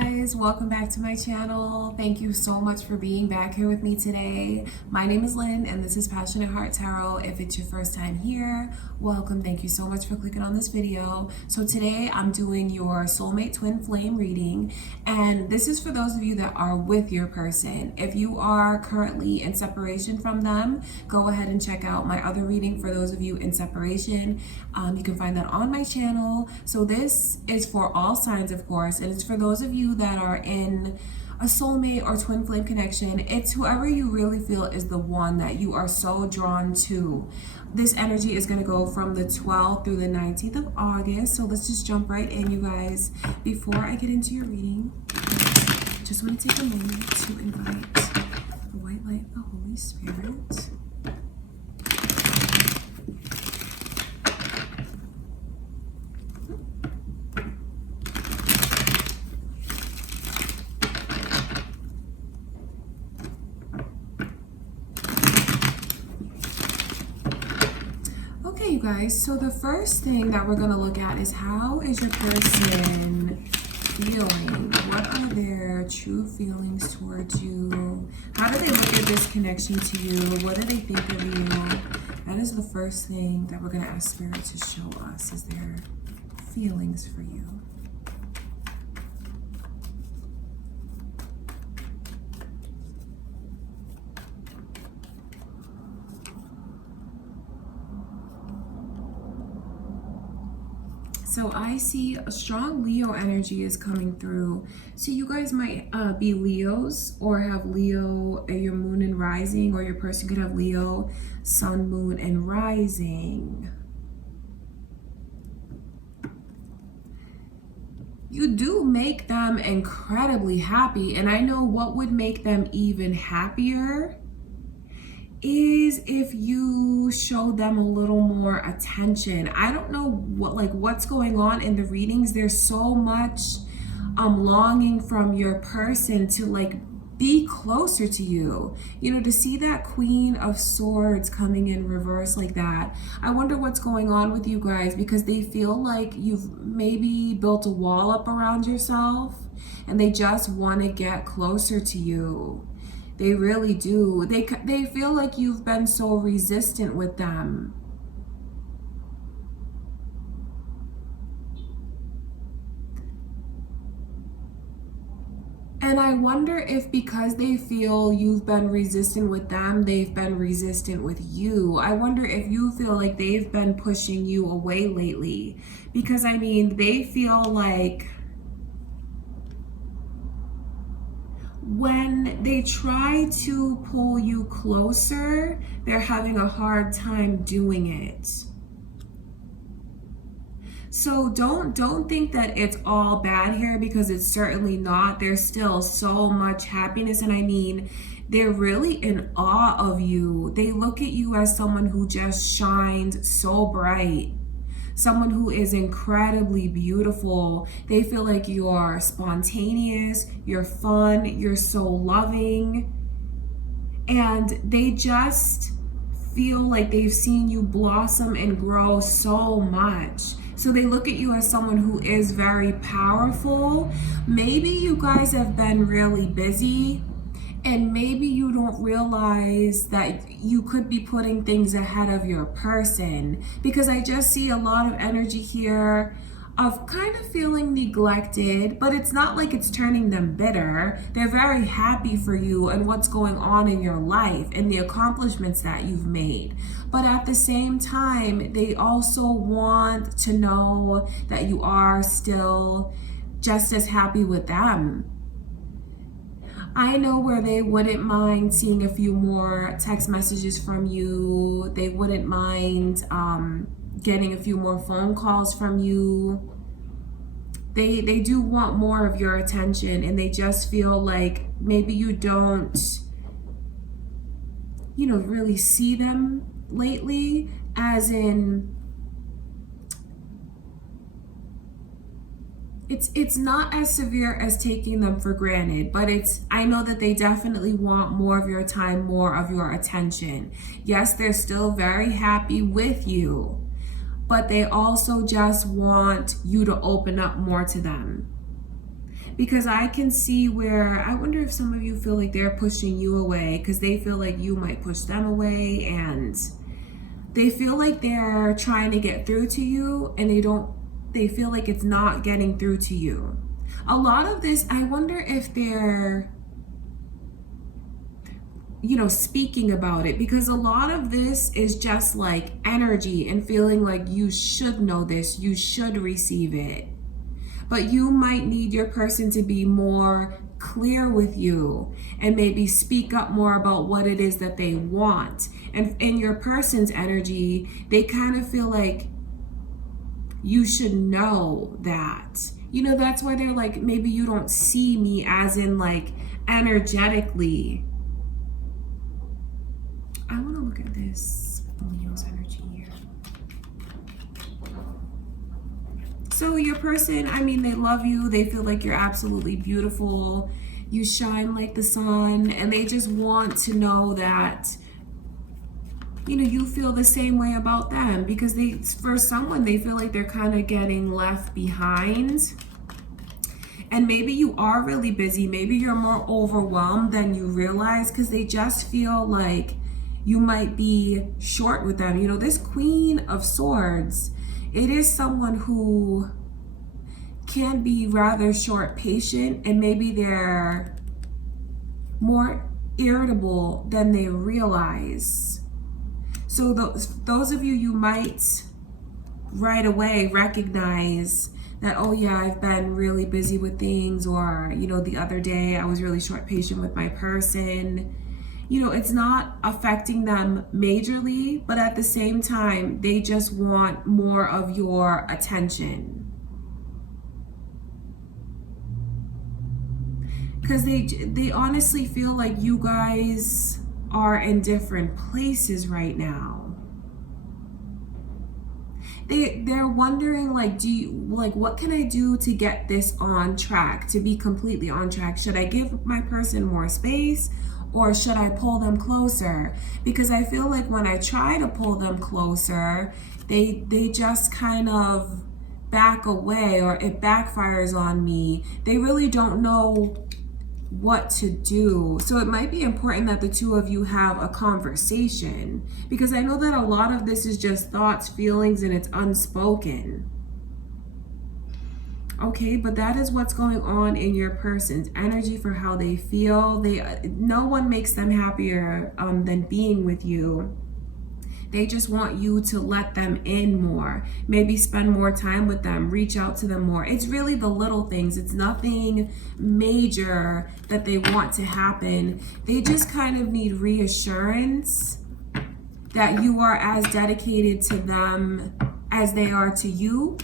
guys, welcome back to my channel. Thank you so much for being back here with me today. My name is Lynn and this is Passionate Heart Tarot. If it's your first time here, welcome. Thank you so much for clicking on this video. So today I'm doing your soulmate twin flame reading, and this is for those of you that are with your person. If you are currently in separation from them, go ahead and check out my other reading for those of you in separation. You can find that on my channel. So this is for all signs, of course, and it's for those of you that are in a soulmate or twin flame connection. It's whoever you really feel is the one that you are so drawn to. This energy is going to go from the 12th through the 19th of August. So let's just jump right in, you guys. Before I get into your reading, just want to take a moment to invite the white light of the Holy Spirit. Okay, you guys, so the first thing that we're going to look at is how is your person feeling? What are their true feelings towards you? How do they look at this connection to you? What do they think of you? That is the first thing that we're going to ask Spirit to show us, is their feelings for you. So I see a strong Leo energy is coming through. So you guys might be Leos or have Leo your moon and rising, or your person could have Leo, sun, moon, and rising. You do make them incredibly happy, and I know what would make them even happier is if you show them a little more attention. I don't know what's going on in the readings. There's so much longing from your person to be closer to you. You know, to see that Queen of Swords coming in reverse like that. I wonder what's going on with you guys, because they feel like you've maybe built a wall up around yourself and they just want to get closer to you. They really do. They feel like you've been so resistant with them. And I wonder if because they feel you've been resistant with them, they've been resistant with you. I wonder if you feel like they've been pushing you away lately. Because I mean, they feel like when they try to pull you closer, they're having a hard time doing it. So don't think that it's all bad here, because it's certainly not. There's still so much happiness, and I mean, they're really in awe of you. They look at you as someone who just shines so bright. Someone who is incredibly beautiful. They feel like you're spontaneous, you're fun, you're so loving. And they just feel like they've seen you blossom and grow so much. So they look at you as someone who is very powerful. Maybe you guys have been really busy, and maybe you don't realize that you could be putting things ahead of your person, because I just see a lot of energy here of kind of feeling neglected, but it's not like it's turning them bitter. They're very happy for you and what's going on in your life and the accomplishments that you've made. But at the same time, they also want to know that you are still just as happy with them. I know where they wouldn't mind seeing a few more text messages from you. They wouldn't mind getting a few more phone calls from you. They do want more of your attention, and they just feel like maybe you don't, really see them lately, as in, it's not as severe as taking them for granted, but I know that they definitely want more of your time, more of your attention. Yes, they're still very happy with you, but they also just want you to open up more to them. Because I can see where, I wonder if some of you feel like they're pushing you away because they feel like you might push them away, and they feel like they're trying to get through to you and they feel like it's not getting through to you. A lot of this, I wonder if they're, speaking about it, because a lot of this is just like energy and feeling like you should know this, you should receive it. But you might need your person to be more clear with you and maybe speak up more about what it is that they want. And in your person's energy, they kind of feel like you should know that. That's why they're like, maybe you don't see me as in like energetically. I want to look at this Leo's energy here. So your person, they love you. They feel like you're absolutely beautiful. You shine like the sun, and they just want to know that, you feel the same way about them, because for someone, they feel like they're kind of getting left behind. And maybe you are really busy. Maybe you're more overwhelmed than you realize, because they just feel like you might be short with them. This Queen of Swords, it is someone who can be rather short patient, and maybe they're more irritable than they realize. So those of you might right away recognize that, oh yeah, I've been really busy with things, or, the other day I was really short patient with my person. It's not affecting them majorly, but at the same time, they just want more of your attention. Because they honestly feel like you guys are in different places right now. They're wondering, like, what can I do to get this on track, to be completely on track? Should I give my person more space, or should I pull them closer? Because I feel like when I try to pull them closer, they just kind of back away, or it backfires on me. They really don't know what to do. So it might be important that the two of you have a conversation, because I know that a lot of this is just thoughts, feelings, and it's unspoken. Okay, but that is what's going on in your person's energy for how they feel. No one makes them happier than being with you. They just want you to let them in more, maybe spend more time with them, reach out to them more. It's really the little things. It's nothing major that they want to happen. They just kind of need reassurance that you are as dedicated to them as they are to you.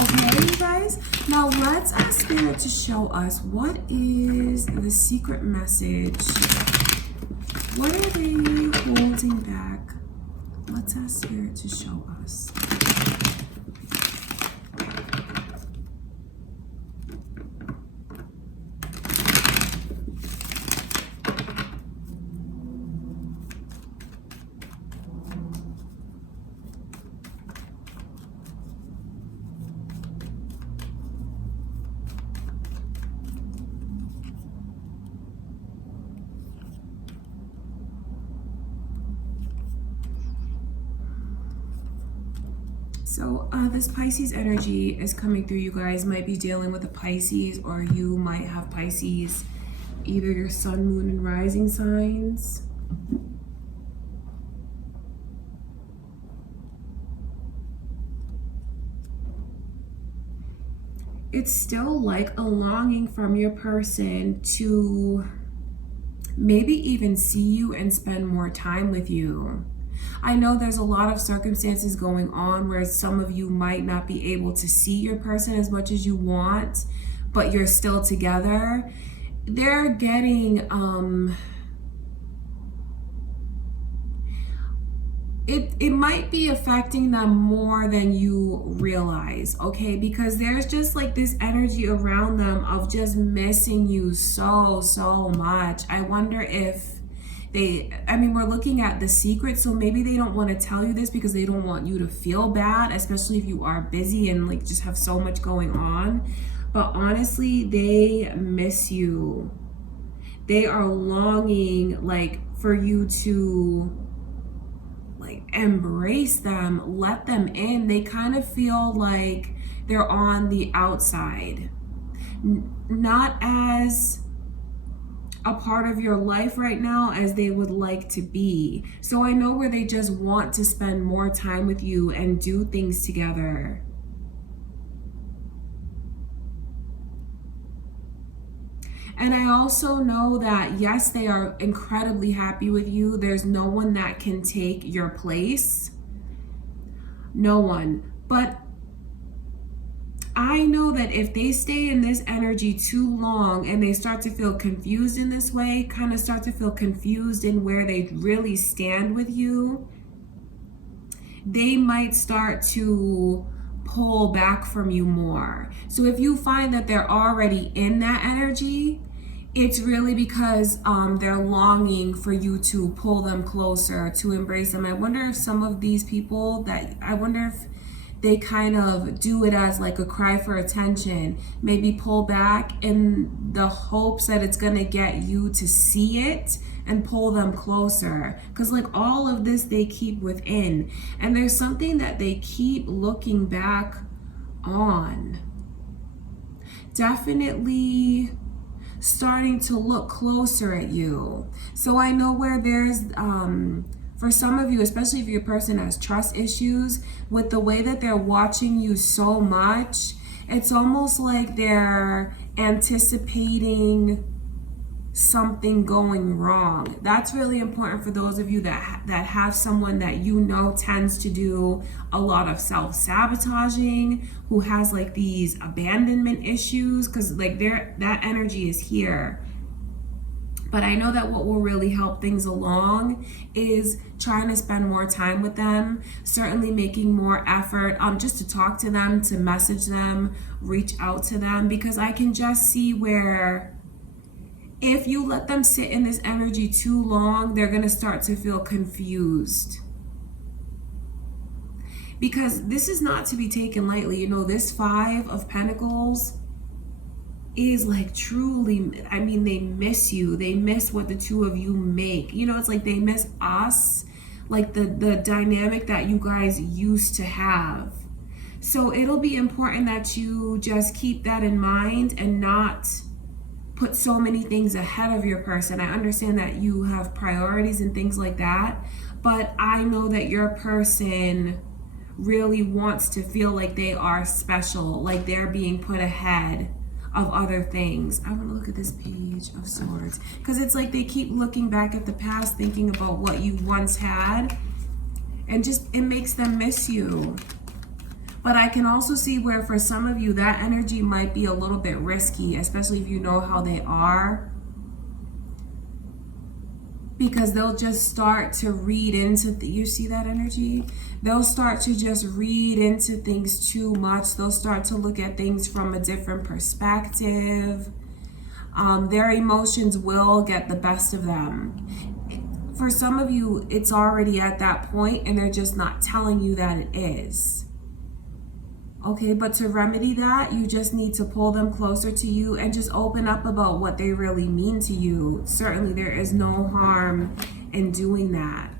Okay, you guys? Now let's ask Spirit to show us, what is the secret message? What are they holding back? Let's ask Spirit to show us. So this Pisces energy is coming through. You guys might be dealing with a Pisces, or you might have Pisces, either your sun, moon, and rising signs. It's still like a longing from your person to maybe even see you and spend more time with you. I know there's a lot of circumstances going on where some of you might not be able to see your person as much as you want, but you're still together. They're getting, it might be affecting them more than you realize, okay? Because there's just like this energy around them of just missing you so much. I wonder if we're looking at the secret, so maybe they don't want to tell you this because they don't want you to feel bad, especially if you are busy and like just have so much going on. But honestly, they miss you. They are longing like for you to like embrace them, let them in. They kind of feel like they're on the outside, not as a part of your life right now as they would like to be. So I know where they just want to spend more time with you and do things together. And I also know that, yes, they are incredibly happy with you. There's no one that can take your place. No one. But I know that if they stay in this energy too long and they start to feel confused in this way, kind of start to feel confused in where they really stand with you, they might start to pull back from you more. So if you find that they're already in that energy, it's really because they're longing for you to pull them closer, to embrace them. I wonder if some of these people I wonder if they kind of do it as like a cry for attention, maybe pull back in the hopes that it's gonna get you to see it and pull them closer. Because like all of this they keep within, and there's something that they keep looking back on. Definitely starting to look closer at you. So I know where there's for some of you, especially if your person has trust issues, with the way that they're watching you so much, it's almost like they're anticipating something going wrong. That's really important for those of you that have someone that you know tends to do a lot of self-sabotaging, who has like these abandonment issues, because like that energy is here. But I know that what will really help things along is trying to spend more time with them, certainly making more effort just to talk to them, to message them, reach out to them, because I can just see where if you let them sit in this energy too long, they're going to start to feel confused. Because this is not to be taken lightly. You know, this Five of Pentacles is like truly, I mean, they miss you. They miss what the two of you make. You know, it's like they miss us, like the dynamic that you guys used to have. So it'll be important that you just keep that in mind and not put so many things ahead of your person. I understand that you have priorities and things like that, but I know that your person really wants to feel like they are special, like they're being put ahead of other things. I want to look at this Page of Swords, because it's like they keep looking back at the past, thinking about what you once had, and just it makes them miss you. But I can also see where for some of you that energy might be a little bit risky, especially if you know how they are, because they'll just start to read into you see that energy? They'll start to just read into things too much. They'll start to look at things from a different perspective. Their emotions will get the best of them. For some of you, it's already at that point and they're just not telling you that it is. Okay, but to remedy that, you just need to pull them closer to you and just open up about what they really mean to you. Certainly, there is no harm in doing that.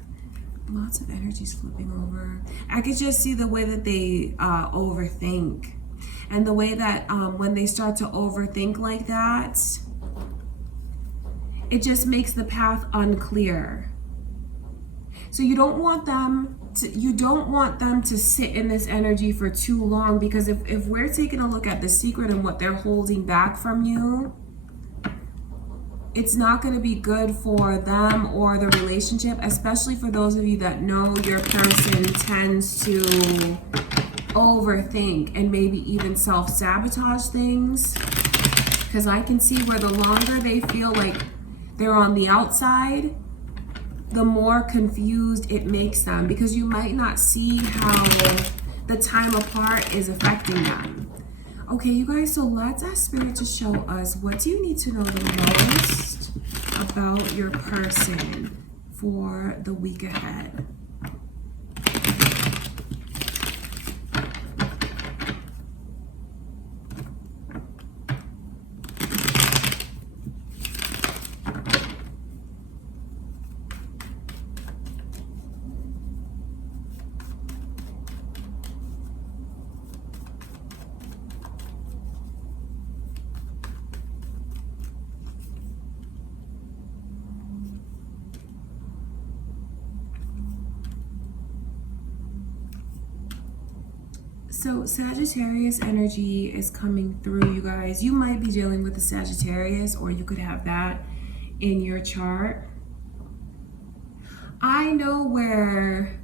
Lots of energies flipping over. I could just see the way that they overthink. And the way that when they start to overthink like that, it just makes the path unclear. So you don't want them to sit in this energy for too long, because if we're taking a look at the secret and what they're holding back from you, it's not going to be good for them or the relationship, especially for those of you that know your person tends to overthink and maybe even self-sabotage things. Because I can see where the longer they feel like they're on the outside, the more confused it makes them, because you might not see how the time apart is affecting them. Okay, you guys, so let's ask Spirit to show us, what do you need to know the most about your person for the week ahead? So Sagittarius energy is coming through, you guys. You might be dealing with a Sagittarius, or you could have that in your chart. I know where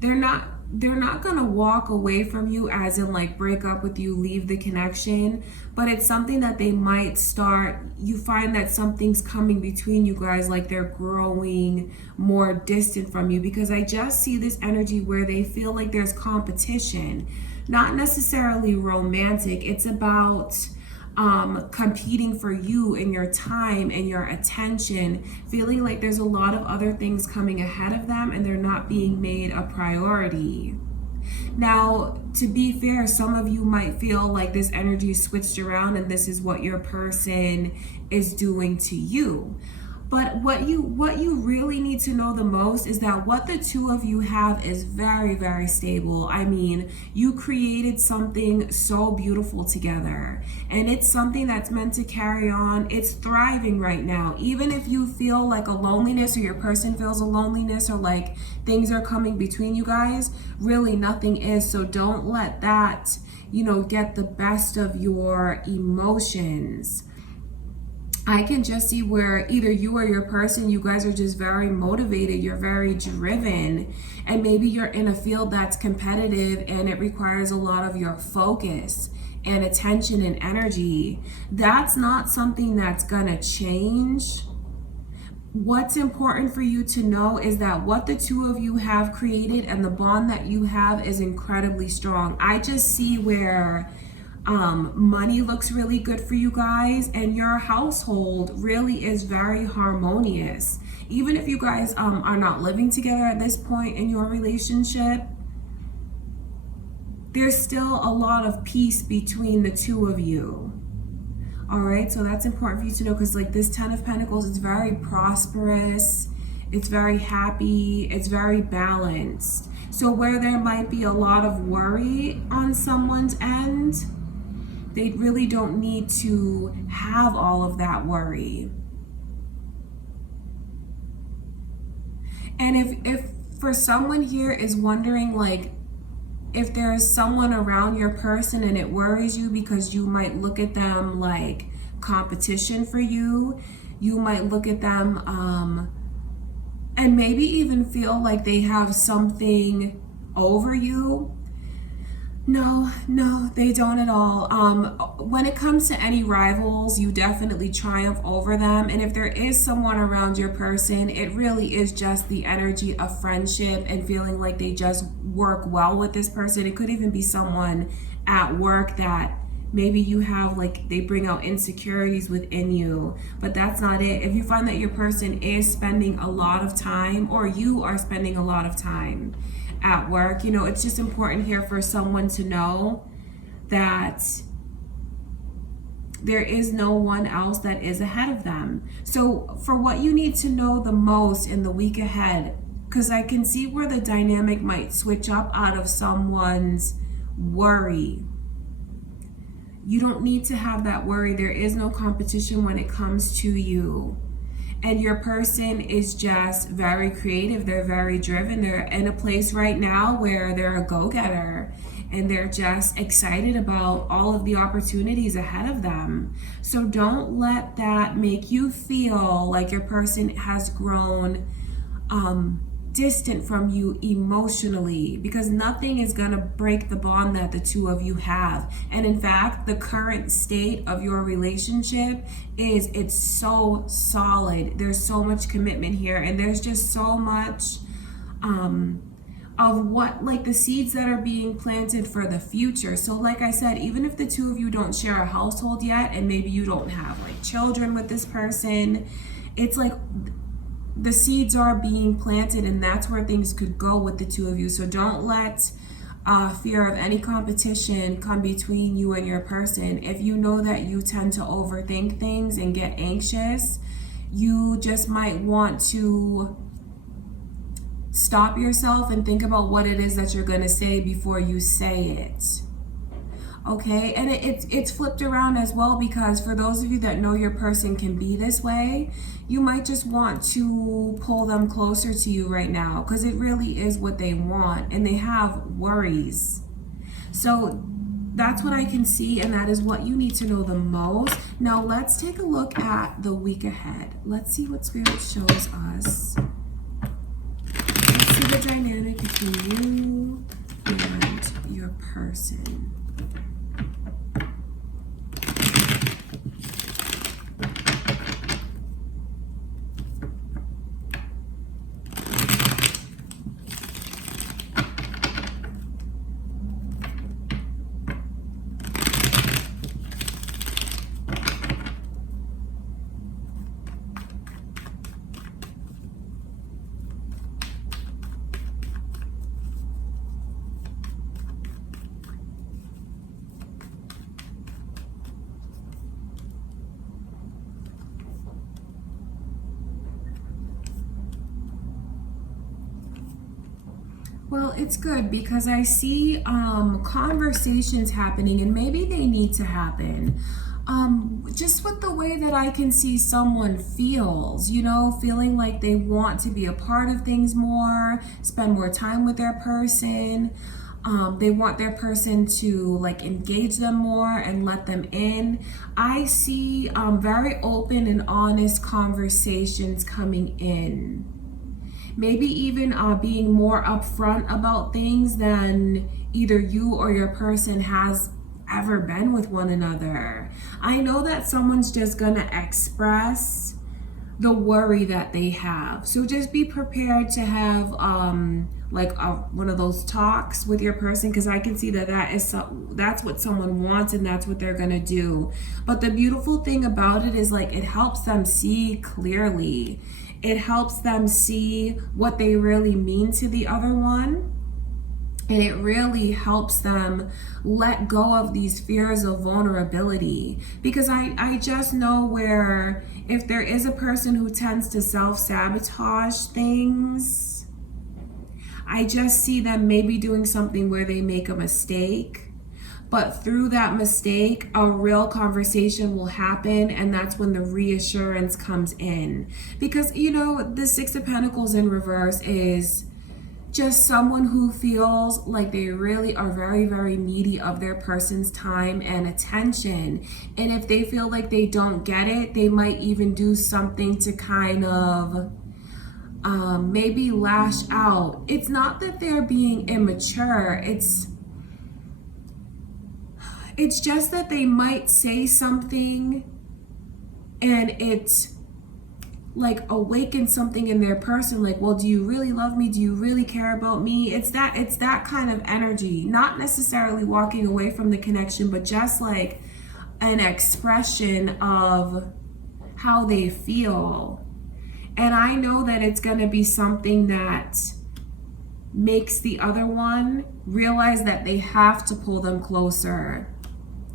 they're not going to walk away from you, as in like break up with you, leave the connection, but it's something that they might start. You find that something's coming between you guys, like they're growing more distant from you, because I just see this energy where they feel like there's competition, not necessarily romantic. It's about competing for you and your time and your attention, feeling like there's a lot of other things coming ahead of them and they're not being made a priority. Now, to be fair, some of you might feel like this energy switched around and this is what your person is doing to you. But what you really need to know the most is that what the two of you have is very, very stable. I mean, you created something so beautiful together, and it's something that's meant to carry on. It's thriving right now. Even if you feel like a loneliness, or your person feels a loneliness, or like things are coming between you guys, really nothing is. So don't let that, get the best of your emotions. I can just see where either you or your person, you guys are just very motivated, you're very driven, and maybe you're in a field that's competitive and it requires a lot of your focus and attention and energy. That's not something that's gonna change. What's important for you to know is that what the two of you have created and the bond that you have is incredibly strong. I just see where money looks really good for you guys, and your household really is very harmonious. Even if you guys are not living together at this point in your relationship, there's still a lot of peace between the two of you. All right, so that's important for you to know, because like this Ten of Pentacles is very prosperous, it's very happy, it's very balanced. So where there might be a lot of worry on someone's end, they really don't need to have all of that worry. And if for someone here is wondering, like, if there's someone around your person and it worries you because you might look at them like competition for you, you might look at them and maybe even feel like they have something over you. No, they don't at all. When it comes to any rivals, you definitely triumph over them. And if there is someone around your person, it really is just the energy of friendship and feeling like they just work well with this person. It could even be someone at work that maybe you have, like, they bring out insecurities within you, but that's not it. If you find that your person is spending a lot of time, or you are spending a lot of time at work, it's just important here for someone to know that there is no one else that is ahead of them. So for what you need to know the most in the week ahead, because I can see where the dynamic might switch up out of someone's worry. You don't need to have that worry. There is no competition when it comes to you. And your person is just very creative. They're very driven. They're in a place right now where they're a go-getter, and they're just excited about all of the opportunities ahead of them. So don't let that make you feel like your person has grown distant from you emotionally, because nothing is going to break the bond that the two of you have. And in fact, the current state of your relationship is, it's so solid. There's so much commitment here, and there's just so much of what, like, the seeds that are being planted for the future. So like I said, even if the two of you don't share a household yet, and maybe you don't have like children with this person, it's like the seeds are being planted, and that's where things could go with the two of you. So don't let fear of any competition come between you and your person. If you know that you tend to overthink things and get anxious, you just might want to stop yourself and think about what it is that you're going to say before you say it. Okay, and it's flipped around as well, because for those of you that know your person can be this way, you might just want to pull them closer to you right now, because it really is what they want, and they have worries. So that's what I can see, and that is what you need to know the most. Now let's take a look at the week ahead. Let's see what Spirit shows us. Let's see the dynamic between you and your person. Well, it's good because I see conversations happening, and maybe they need to happen. Just with the way that I can see someone feels, you know, feeling like they want to be a part of things more, spend more time with their person. They want their person to like engage them more and let them in. I see very open and honest conversations coming in. Maybe even being more upfront about things than either you or your person has ever been with one another. I know that someone's just gonna express the worry that they have. So just be prepared to have one of those talks with your person, because I can see that that's what someone wants and that's what they're gonna do. But the beautiful thing about it is like it helps them see clearly. It helps them see what they really mean to the other one. And it really helps them let go of these fears of vulnerability. Because I just know where if there is a person who tends to self-sabotage things, I just see them maybe doing something where they make a mistake. But through that mistake, a real conversation will happen, and that's when the reassurance comes in. Because, you know, the Six of Pentacles in reverse is just someone who feels like they really are very, very needy of their person's time and attention. And if they feel like they don't get it, they might even do something to kind of maybe lash out. It's not that they're being immature. It's just that they might say something and it like awaken something in their person, like, well, do you really love me? Do you really care about me? It's that kind of energy, not necessarily walking away from the connection, but just like an expression of how they feel. And I know that it's going to be something that makes the other one realize that they have to pull them closer.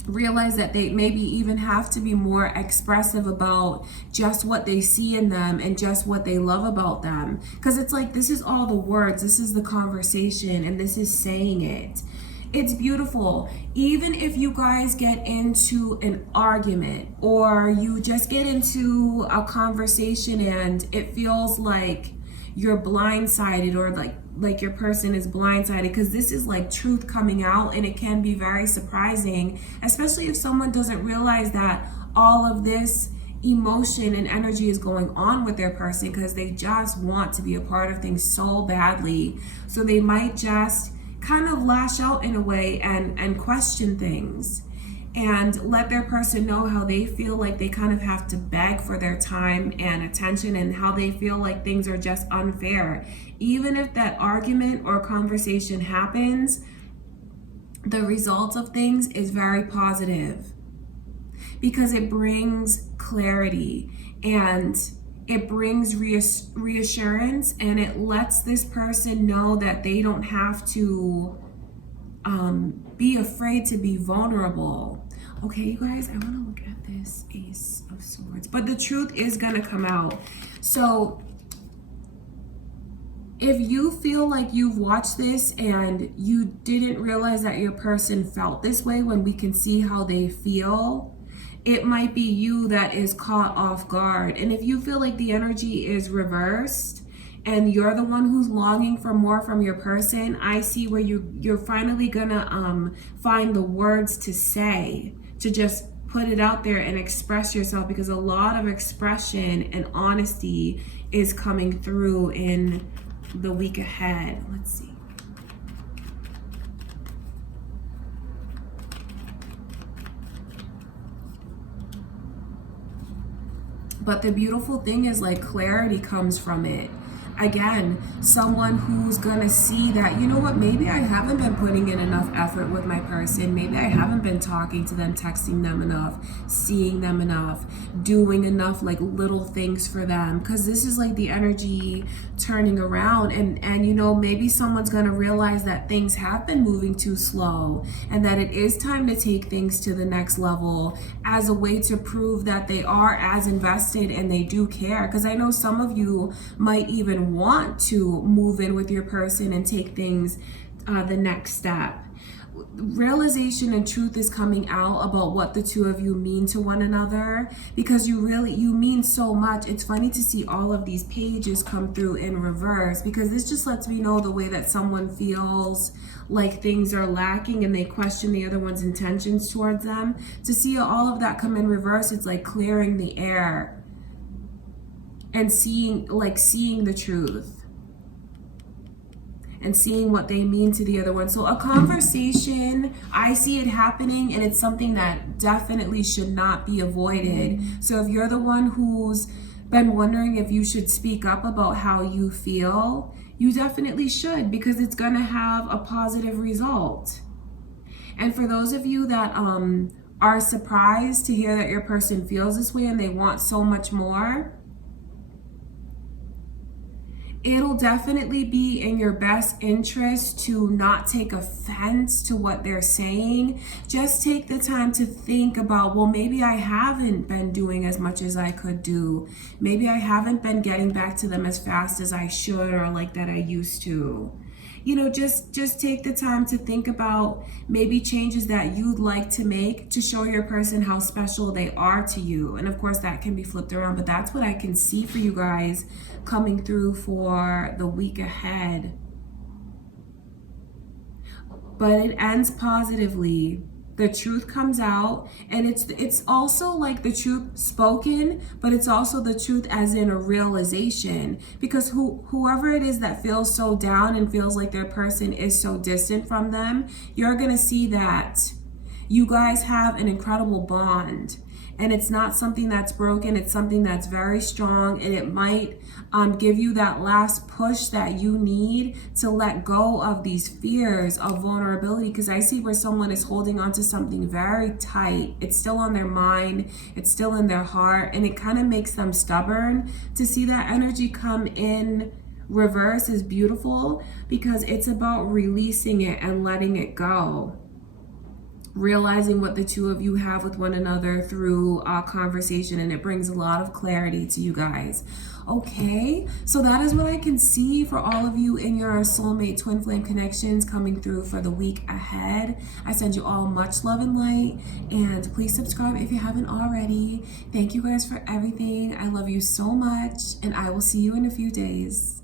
Realize that they maybe even have to be more expressive about just what they see in them and just what they love about them. Because it's like, this is all the words, this is the conversation, and this is saying it. It's beautiful. Even if you guys get into an argument or you just get into a conversation and it feels like you're blindsided, or like your person is blindsided, because this is like truth coming out, and it can be very surprising, especially if someone doesn't realize that all of this emotion and energy is going on with their person, because they just want to be a part of things so badly. So they might just kind of lash out in a way and question things and let their person know how they feel like they kind of have to beg for their time and attention, and how they feel like things are just unfair. Even if that argument or conversation happens, the result of things is very positive, because it brings clarity and it brings reassurance, and it lets this person know that they don't have to be afraid to be vulnerable. Okay, you guys, I want to look at this Ace of Swords, but the truth is gonna come out. So if you feel like you've watched this and you didn't realize that your person felt this way, when we can see how they feel, it might be you that is caught off guard. And if you feel like the energy is reversed and you're the one who's longing for more from your person, I see where you're finally gonna find the words to say, to just put it out there and express yourself, because a lot of expression and honesty is coming through in the week ahead. Let's see. But the beautiful thing is, like, clarity comes from it. Again, someone who's gonna see that, you know what, maybe I haven't been putting in enough effort with my person. Maybe I haven't been talking to them, texting them enough, seeing them enough, doing enough, like, little things for them. Because this is like the energy turning around, and you know, maybe someone's gonna realize that things have been moving too slow, and that it is time to take things to the next level, as a way to prove that they are as invested and they do care. Because I know some of you might even want to move in with your person and take things the next step. Realization and truth is coming out about what the two of you mean to one another, because you mean so much. It's funny to see all of these pages come through in reverse, because this just lets me know the way that someone feels like things are lacking and they question the other one's intentions towards them. To see all of that come in reverse, it's like clearing the air and seeing the truth and seeing what they mean to the other one. So a conversation, I see it happening, and it's something that definitely should not be avoided. So if you're the one who's been wondering if you should speak up about how you feel, you definitely should, because it's gonna have a positive result. And for those of you that are surprised to hear that your person feels this way and they want so much more, it'll definitely be in your best interest to not take offense to what they're saying. Just take the time to think about, well, maybe I haven't been doing as much as I could do. Maybe I haven't been getting back to them as fast as I should, or like that I used to. You know, just take the time to think about maybe changes that you'd like to make to show your person how special they are to you. And of course, that can be flipped around, but that's what I can see for you guys coming through for the week ahead. But it ends positively. The truth comes out, and it's also like the truth spoken, but it's also the truth as in a realization, because whoever it is that feels so down and feels like their person is so distant from them, you're gonna see that you guys have an incredible bond, and it's not something that's broken. It's something that's very strong, and it might give you that last push that you need to let go of these fears of vulnerability. Because I see where someone is holding on to something very tight. It's still on their mind, it's still in their heart, and it kind of makes them stubborn. To see that energy come in reverse is beautiful, because it's about releasing it and letting it go. Realizing what the two of you have with one another through a conversation, and it brings a lot of clarity to you guys. Okay, so that is what I can see for all of you in your soulmate twin flame connections coming through for the week ahead. I send you all much love and light, and please subscribe if you haven't already. Thank you guys for everything. I love you so much, and I will see you in a few days.